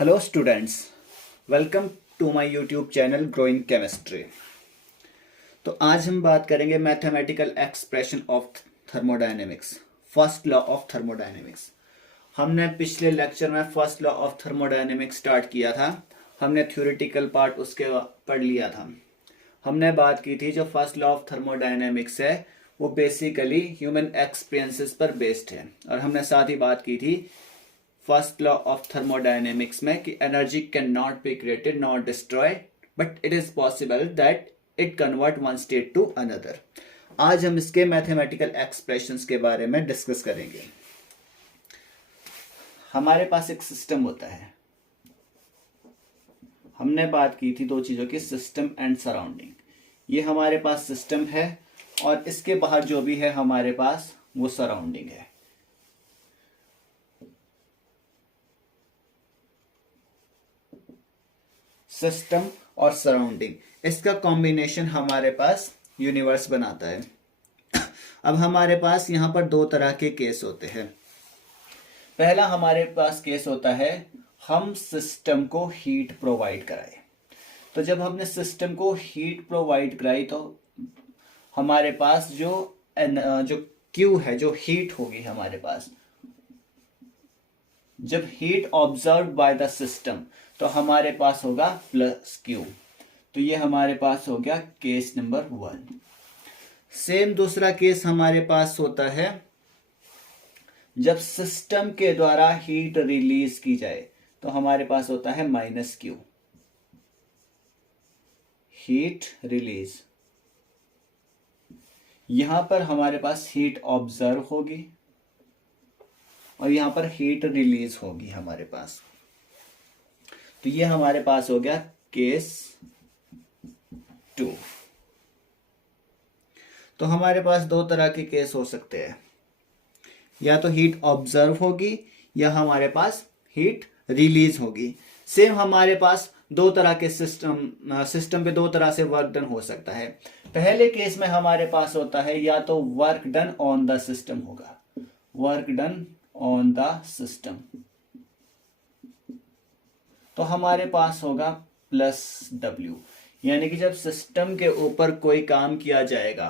Hello students, welcome to my YouTube channel growing chemistry. तो आज हम बात करेंगे mathematical expression of thermodynamics, first law of thermodynamics. हमने पिछले लेक्चर में first law of thermodynamics start किया था। हमने थ्योरेटिकल पार्ट उसके पढ़ लिया था। हमने बात की थी जो फर्स्ट लॉ ऑफ थर्मोडायनेमिक्स है वो बेसिकली ह्यूमन एक्सपीरियंसेस पर बेस्ड है, और हमने साथ ही बात की थी फर्स्ट लॉ ऑफ थर्मोडायनेमिक्स में कि energy can not be created not destroyed, but it is possible that it convert one state to another. आज हम इसके मैथमेटिकल एक्सप्रेशंस के बारे में डिस्कस करेंगे। हमारे पास एक सिस्टम होता है। हमने बात की थी दो चीजों की, सिस्टम एंड सराउंडिंग। ये हमारे पास सिस्टम है और इसके बाहर जो भी है हमारे पास वो सराउंडिंग है। सिस्टम और सराउंडिंग, इसका कॉम्बिनेशन हमारे पास यूनिवर्स बनाता है। अब हमारे पास यहां पर दो तरह के केस होते हैं। पहला हमारे पास केस होता है हम सिस्टम को हीट प्रोवाइड कराए। तो जब हमने सिस्टम को हीट प्रोवाइड कराई तो हमारे पास जो क्यू है, जो हीट होगी हमारे पास, जब heat observe by the system तो हमारे पास होगा प्लस क्यू। तो ये हमारे पास हो गया केस नंबर 1। सेम दूसरा केस हमारे पास होता है जब सिस्टम के द्वारा हीट रिलीज की जाए तो हमारे पास होता है माइनस क्यू, हीट रिलीज। यहां पर हमारे पास हीट ऑब्जर्व होगी और यहां पर हीट रिलीज होगी हमारे पास। तो ये हमारे पास हो गया केस 2। तो हमारे पास दो तरह के केस हो सकते हैं, या तो हीट ऑब्जर्व होगी या हमारे पास हीट रिलीज होगी। सेम हमारे पास दो तरह के सिस्टम पे दो तरह से वर्क डन हो सकता है। पहले केस में हमारे पास होता है या तो work done on the system होगा, work done on the system, तो हमारे पास होगा प्लस डब्ल्यू। यानी कि जब सिस्टम के ऊपर कोई काम किया जाएगा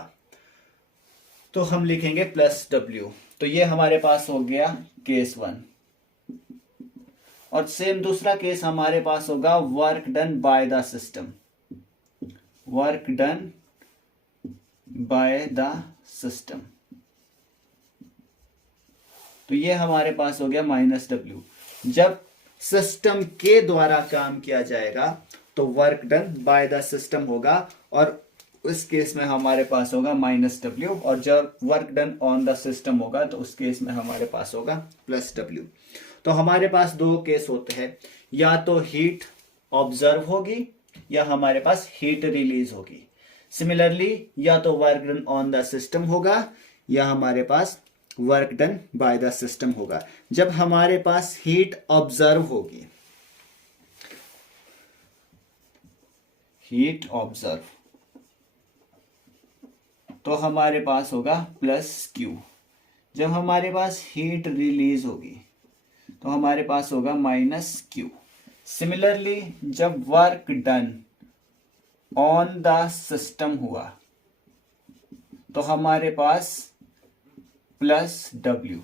तो हम लिखेंगे प्लस डब्ल्यू। तो ये हमारे पास हो गया केस 1। और सेम दूसरा केस हमारे पास होगा work done by the system, work done by the system. तो ये हमारे पास हो गया माइनस डब्ल्यू। जब सिस्टम के द्वारा काम किया जाएगा तो work done by the system होगा, और उस केस में हमारे पास होगा माइनस डब्ल्यू। और जब work done on the system होगा तो उस केस में हमारे पास होगा प्लस डब्ल्यू। तो हमारे पास दो केस होते हैं, या तो हीट ऑब्जर्व होगी या हमारे पास हीट रिलीज होगी। सिमिलरली या तो work done on the system होगा या हमारे पास work done by the system होगा। जब हमारे पास हीट ऑब्जर्व होगी, हीट ऑब्जर्व, तो हमारे पास होगा प्लस क्यू। जब हमारे पास हीट रिलीज होगी तो हमारे पास होगा माइनस क्यू। सिमिलरली जब work done on the system हुआ तो हमारे पास प्लस डब्ल्यू,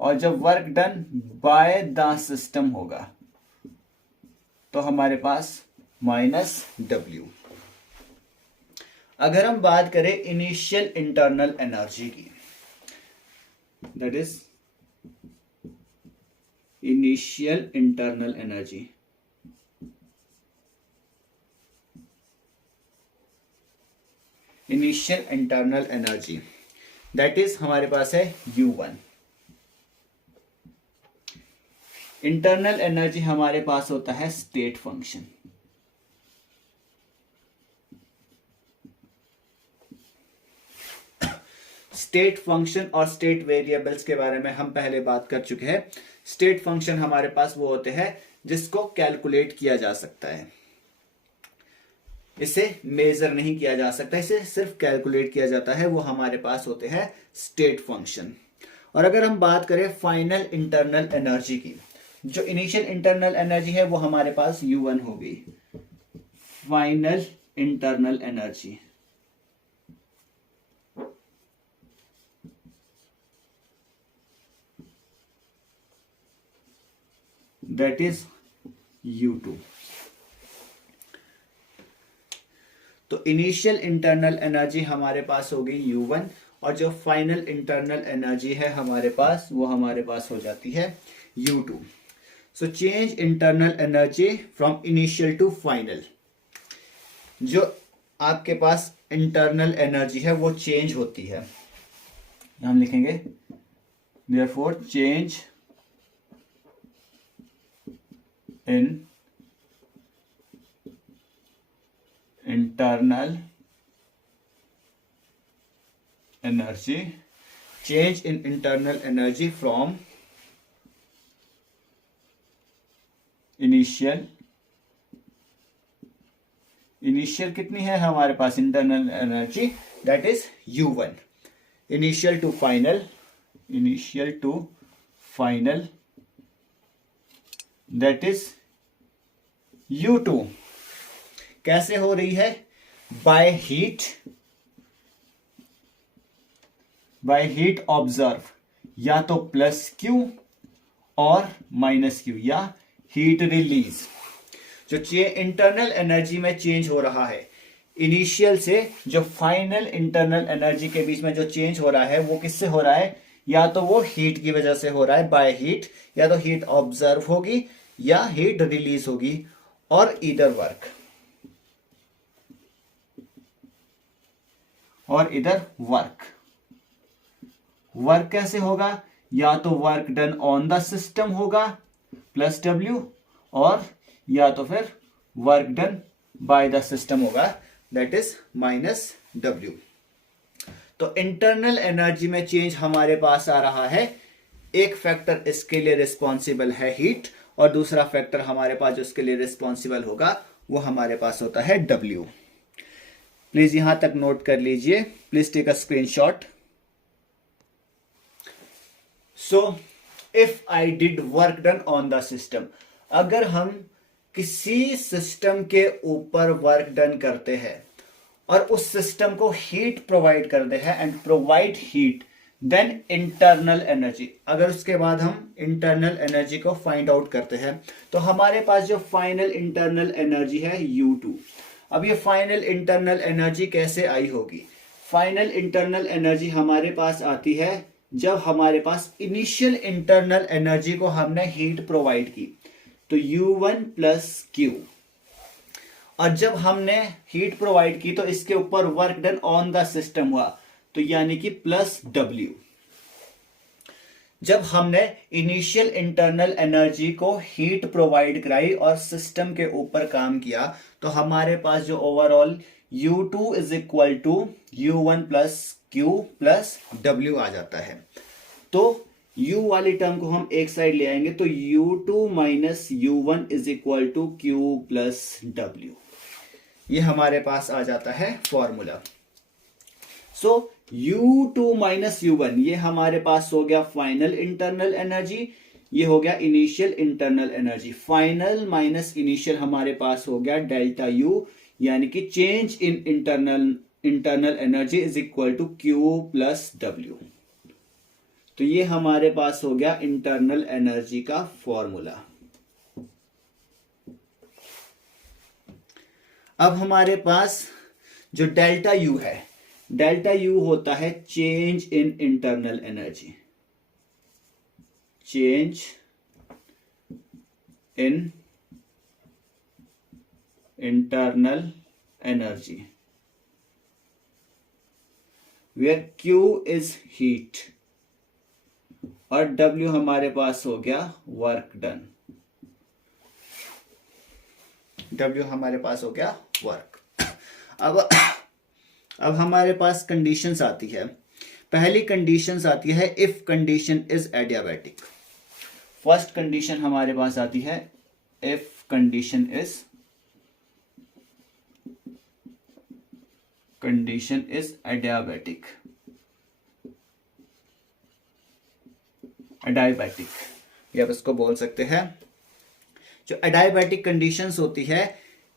और जब work done by the system होगा तो हमारे पास माइनस डब्ल्यू। अगर हम बात करें इनिशियल इंटरनल एनर्जी की, that is initial internal energy, initial internal energy that is हमारे पास है U1। इंटरनल एनर्जी हमारे पास होता है स्टेट फंक्शन। स्टेट फंक्शन और स्टेट वेरिएबल्स के बारे में हम पहले बात कर चुके हैं। स्टेट फंक्शन हमारे पास वो होते हैं जिसको कैलकुलेट किया जा सकता है, इसे मेजर नहीं किया जा सकता, इसे सिर्फ कैलकुलेट किया जाता है, वो हमारे पास होते हैं स्टेट फंक्शन। और अगर हम बात करें फाइनल इंटरनल एनर्जी की, जो इनिशियल इंटरनल एनर्जी है वो हमारे पास U1 होगी, final internal energy that is U2। तो इनिशियल इंटरनल एनर्जी हमारे पास होगी U1 और जो फाइनल इंटरनल एनर्जी है हमारे पास वो हमारे पास हो जाती है U2। So change internal energy from initial to final, जो आपके पास इंटरनल एनर्जी है वो चेंज होती है, हम लिखेंगे therefore change in internal energy, change in internal energy from initial कितनी है हमारे पास internal energy, that is U1, initial to final that is U2। कैसे हो रही है? बाय हीट ऑब्जर्व, या तो प्लस Q और माइनस Q, या हीट रिलीज। जो इंटरनल एनर्जी में चेंज हो रहा है इनिशियल से जो फाइनल इंटरनल एनर्जी के बीच में जो चेंज हो रहा है वो किससे हो रहा है? या तो वो हीट की वजह से हो रहा है बाय हीट, या तो हीट ऑब्जर्व होगी या हीट रिलीज होगी, और इधर वर्क कैसे होगा? या तो work done on the system होगा प्लस W, और या तो फिर work done by the system होगा दैट इज माइनस W। तो इंटरनल एनर्जी में चेंज हमारे पास आ रहा है, एक फैक्टर इसके लिए रिस्पॉन्सिबल है हीट, और दूसरा फैक्टर हमारे पास जो इसके लिए रिस्पॉन्सिबल होगा वो हमारे पास होता है W। प्लीज यहां तक नोट कर लीजिए, please take a screenshot. So if I did work done on the system, अगर हम किसी सिस्टम के ऊपर वर्क डन करते हैं और उस सिस्टम को हीट प्रोवाइड करते हैं and provide heat, then internal energy, अगर उसके बाद हम इंटरनल एनर्जी को फाइंड आउट करते हैं तो हमारे पास जो फाइनल इंटरनल एनर्जी है U2। अब ये फाइनल इंटरनल एनर्जी कैसे आई होगी? फाइनल इंटरनल एनर्जी हमारे पास आती है जब हमारे पास इनिशियल इंटरनल एनर्जी को हमने हीट प्रोवाइड की, तो U1 प्लस Q, और जब हमने हीट प्रोवाइड की तो इसके ऊपर work done on the system हुआ, तो यानी कि प्लस W। जब हमने इनिशियल इंटरनल एनर्जी को हीट प्रोवाइड कराई और सिस्टम के ऊपर काम किया, तो हमारे पास जो overall U2 is equal to U1 plus Q plus W आ जाता है। तो U वाली टर्म को हम एक साइड ले आएंगे, तो U2 minus U1 is equal to Q plus W, ये हमारे पास आ जाता है फॉर्मूला। सो U2 माइनस U1 ये हमारे पास हो गया फाइनल इंटरनल एनर्जी, ये हो गया initial internal energy. Final minus initial हमारे पास हो गया डेल्टा U, यानी कि change in internal energy is equal to Q plus W। तो ये हमारे पास हो गया इंटरनल एनर्जी का फॉर्मूला। अब हमारे पास जो डेल्टा U है, डेल्टा U होता है change in internal energy, change in internal energy, where Q is heat और W हमारे पास हो गया वर्क डन, W हमारे पास हो गया वर्क। अब हमारे पास कंडीशंस आती है। पहली कंडीशंस आती है if condition is adiabatic. First condition हमारे पास आती है इफ कंडीशन इज एडियाबैटिक। या आप इसको बोल सकते हैं जो एडियाबैटिक कंडीशंस होती है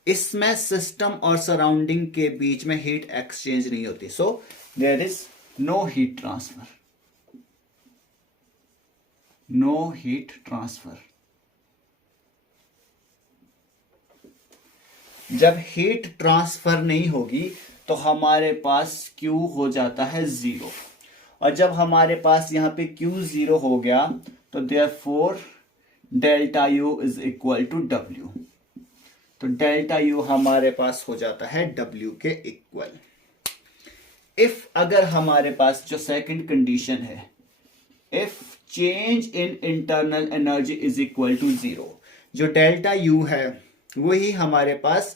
इसमें सिस्टम और सराउंडिंग के बीच में हीट एक्सचेंज नहीं होती, so there is no heat transfer, no heat transfer. जब हीट ट्रांसफर नहीं होगी तो हमारे पास Q हो जाता है 0, और जब हमारे पास यहां पे Q 0 हो गया तो therefore delta U is equal to W, तो डेल्टा U हमारे पास हो जाता है W के इक्वल। इफ अगर हमारे पास जो सेकंड कंडीशन है, if change in internal energy is equal to 0, जो डेल्टा U है वही हमारे पास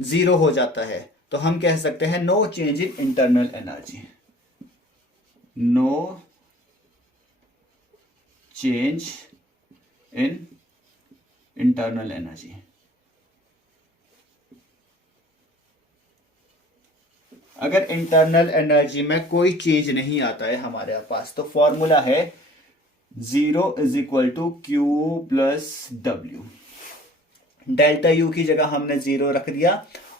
0 हो जाता है, तो हम कह सकते हैं no change in internal energy, no change in internal energy. अगर इंटरनल एनर्जी में कोई चेंज नहीं आता है हमारे पास तो फॉर्मूला है 0 is equal to Q plus W। Delta U की जगह हमने 0 रख दिया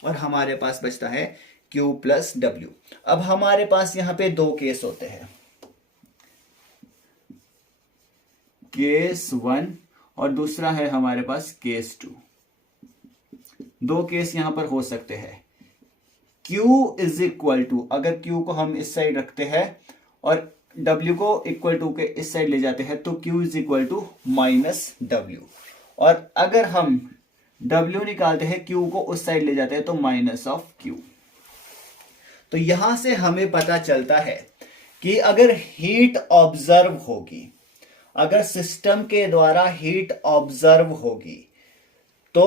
और हमारे पास बचता है Q प्लस W। अब हमारे पास यहां पे दो केस होते हैं, केस 1 और दूसरा है हमारे पास केस 2। दो केस यहां पर हो सकते हैं। Q इज इक्वल टू, अगर Q को हम इस साइड रखते हैं और W को इक्वल टू के इस साइड ले जाते हैं तो Q is equal to minus W, और अगर हम W निकालते हैं Q को उस साइड ले जाते हैं तो माइनस ऑफ Q। तो यहां से हमें पता चलता है कि अगर हीट ऑब्जर्व होगी, अगर सिस्टम के द्वारा हीट ऑब्जर्व होगी तो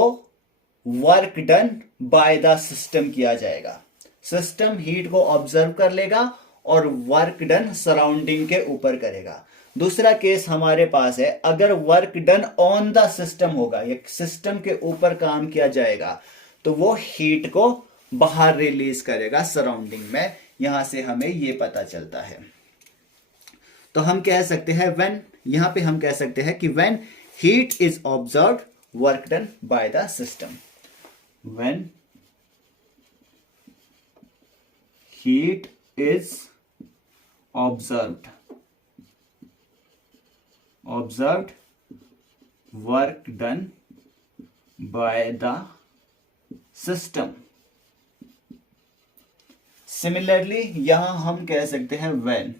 work done by the system किया जाएगा। सिस्टम हीट को ऑब्जर्व कर लेगा और वर्क डन सराउंडिंग के ऊपर करेगा। दूसरा केस हमारे पास है, अगर work done on the system होगा, या सिस्टम के ऊपर काम किया जाएगा तो वो हीट को बाहर रिलीज करेगा सराउंडिंग में। यहां से हमें ये पता चलता है। तो हम कह सकते हैं व्हेन, यहां पे हम कह सकते हैं कि when heat is observed work done by the system, when heat is observed work done by the system। Similarly यहां हम कह सकते हैं when,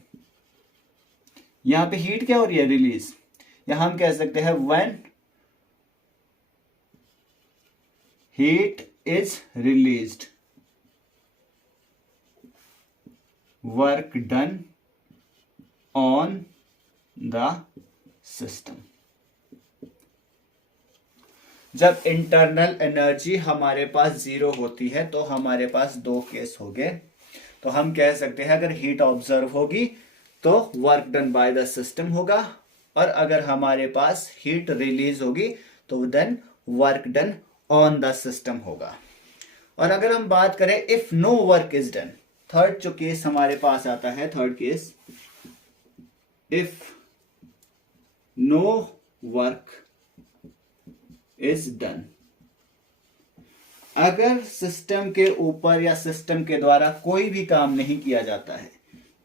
यहां पे हीट क्या हो रही है, रिलीज, यहां हम कह सकते हैं when heat is released work done on the system। जब इंटरनल एनर्जी हमारे पास 0 होती है तो हमारे पास दो केस हो गए। तो हम कह सकते हैं अगर हीट ऑब्जर्व होगी तो work done by the system होगा, और अगर हमारे पास हीट रिलीज होगी तो then work done on the system होगा। और अगर हम बात करें if no work is done, third जो केस हमारे पास आता है, third case, if no work is done, अगर सिस्टम के ऊपर या सिस्टम के द्वारा कोई भी काम नहीं किया जाता है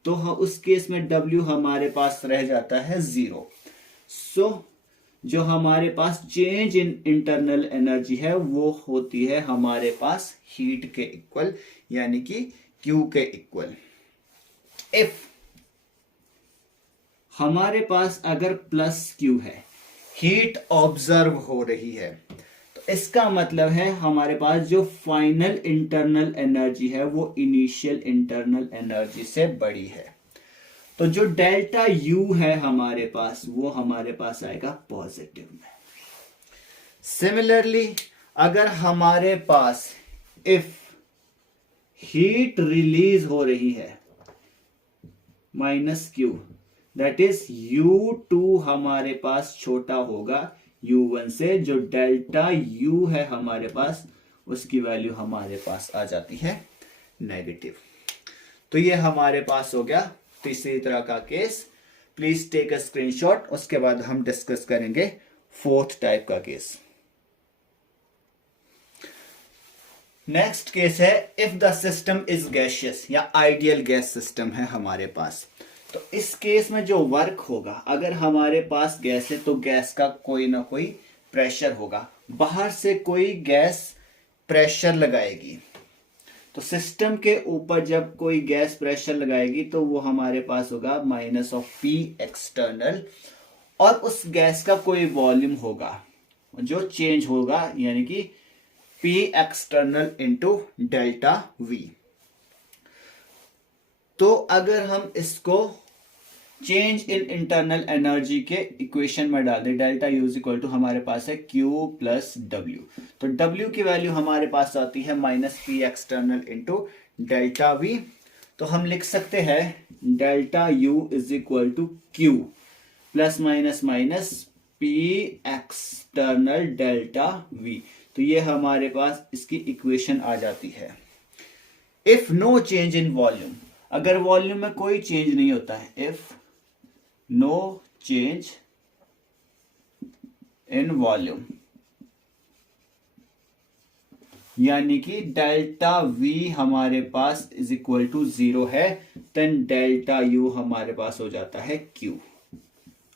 तो उस केस में W हमारे पास रह जाता है 0। सो जो हमारे पास चेंज इन इंटरनल एनर्जी है वो होती है हमारे पास हीट के इक्वल, यानी कि Q के इक्वल। इफ हमारे पास अगर प्लस Q है, हीट ऑब्जर्व हो रही है, तो इसका मतलब है हमारे पास जो फाइनल इंटरनल एनर्जी है वो इनिशियल इंटरनल एनर्जी से बड़ी है। तो जो डेल्टा U है हमारे पास वो हमारे पास आएगा पॉजिटिव में। सिमिलरली अगर हमारे पास इफ हीट रिलीज हो रही है minus Q, that is U2 हमारे पास छोटा होगा U1 से, जो डेल्टा U है हमारे पास उसकी वैल्यू हमारे पास आ जाती है नेगेटिव। तो ये हमारे पास हो गया तीसरी तरह का case, please take a screenshot. उसके बाद हम डिस्कस करेंगे फोर्थ टाइप का केस। नेक्स्ट केस है if the system is gaseous या आइडियल गैस सिस्टम है हमारे पास। तो इस केस में जो वर्क होगा, अगर हमारे पास गैस है तो गैस का कोई ना कोई प्रेशर होगा, बाहर से कोई गैस प्रेशर लगाएगी। तो सिस्टम के ऊपर जब कोई गैस प्रेशर लगाएगी तो वो हमारे पास होगा माइनस ऑफ पी एक्सटर्नल, और उस गैस का कोई वॉल्यूम होगा जो चेंज होगा, यानी कि P external into delta V. तो अगर हम इसको चेंज इन इंटरनल एनर्जी के इक्वेशन में डाल दें, delta U is equal to हमारे पास है क्यू प्लस डब्ल्यू। तो डब्ल्यू की वैल्यू हमारे पास आती है minus P external into delta V. तो हम लिख सकते हैं delta U is equal to Q plus minus minus P external delta V. तो ये हमारे पास इसकी इक्वेशन आ जाती है। If no change in volume, अगर वॉल्यूम में कोई चेंज नहीं होता है, if no change in volume, यानी कि डेल्टा वी हमारे पास इज इक्वल टू 0 है, देन डेल्टा यू हमारे पास हो जाता है क्यू।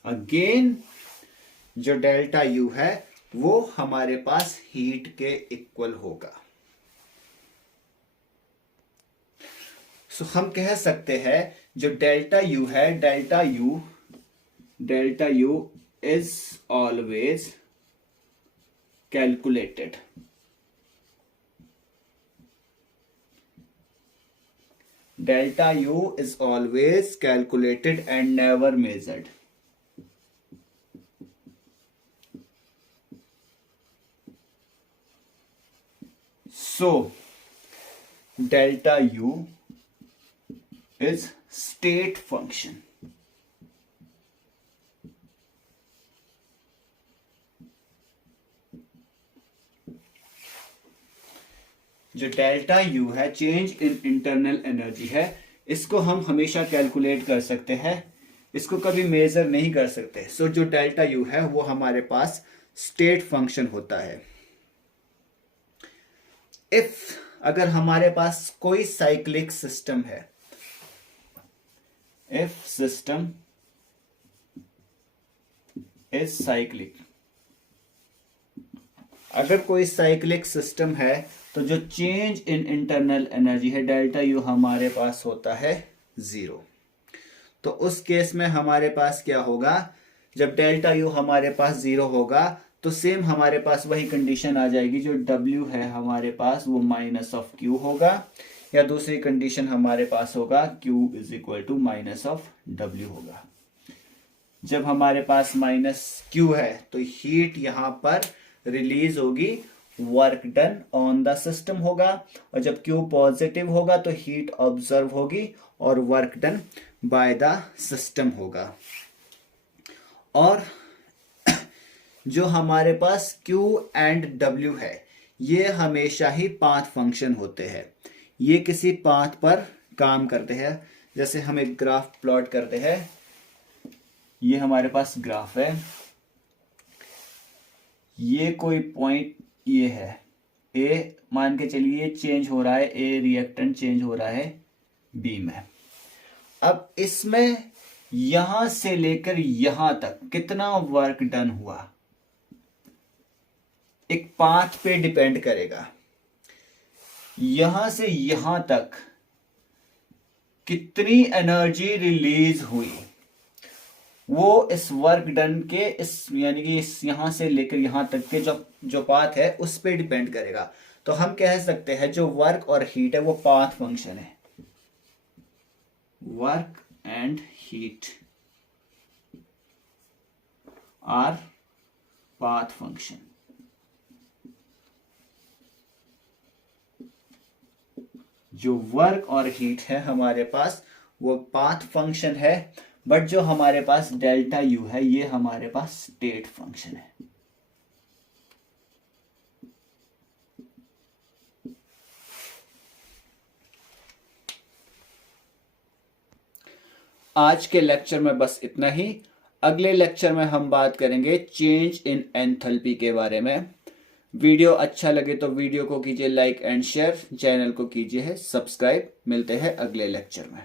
अगेन जो डेल्टा यू है वो हमारे पास हीट के इक्वल होगा। सो हम कह सकते हैं जो डेल्टा यू है, delta U is always calculated. Delta U is always calculated and never measured. So delta u is state function। जो डेल्टा यू है, चेंज इन इंटरनल एनर्जी है, इसको हम हमेशा कैलकुलेट कर सकते हैं, इसको कभी मेजर नहीं कर सकते। सो जो डेल्टा यू है वो हमारे पास स्टेट फंक्शन होता है। इफ अगर हमारे पास कोई साइक्लिक सिस्टम है, इफ सिस्टम इज साइक्लिक, अगर कोई साइक्लिक सिस्टम है तो जो चेंज इन इंटरनल एनर्जी है डेल्टा यू हमारे पास होता है 0। तो उस केस में हमारे पास क्या होगा, जब डेल्टा यू हमारे पास 0 होगा तो सेम हमारे पास वही कंडीशन आ जाएगी, जो W है हमारे पास वो माइनस ऑफ Q होगा, या दूसरी कंडीशन हमारे पास होगा Q is equal to minus of W होगा। जब हमारे पास माइनस Q है तो हीट यहां पर रिलीज होगी, work done on the system होगा, और जब Q पॉजिटिव होगा तो हीट ऑब्जर्व होगी और work done by the system होगा। और जो हमारे पास Q एंड W है ये हमेशा ही पाथ फंक्शन होते हैं, ये किसी पाथ पर काम करते हैं। जैसे हम एक ग्राफ प्लॉट करते हैं, ये हमारे पास ग्राफ है, ये कोई पॉइंट ये है A, मान के चलिए चेंज हो रहा है, A रिएक्टेंट चेंज हो रहा है B में। अब इसमें यहां से लेकर यहां तक कितना वर्क डन हुआ एक पाथ पे डिपेंड करेगा। यहां से यहां तक कितनी एनर्जी रिलीज हुई वो इस वर्क डन के इस यानी कि इस यहां से लेकर यहां तक के जो पाथ है उस पे डिपेंड करेगा। तो हम कह सकते हैं जो वर्क और हीट है वो पाथ फंक्शन है। Work and heat our path function. जो वर्क और हीट है हमारे पास वो पाथ फंक्शन है, बट जो हमारे पास डेल्टा यू है ये हमारे पास स्टेट फंक्शन है। आज के लेक्चर में बस इतना ही। अगले लेक्चर में हम बात करेंगे चेंज इन एंथैल्पी के बारे में। वीडियो अच्छा लगे तो वीडियो को कीजिए लाइक एंड शेयर, चैनल को कीजिए सब्सक्राइब। मिलते हैं अगले लेक्चर में।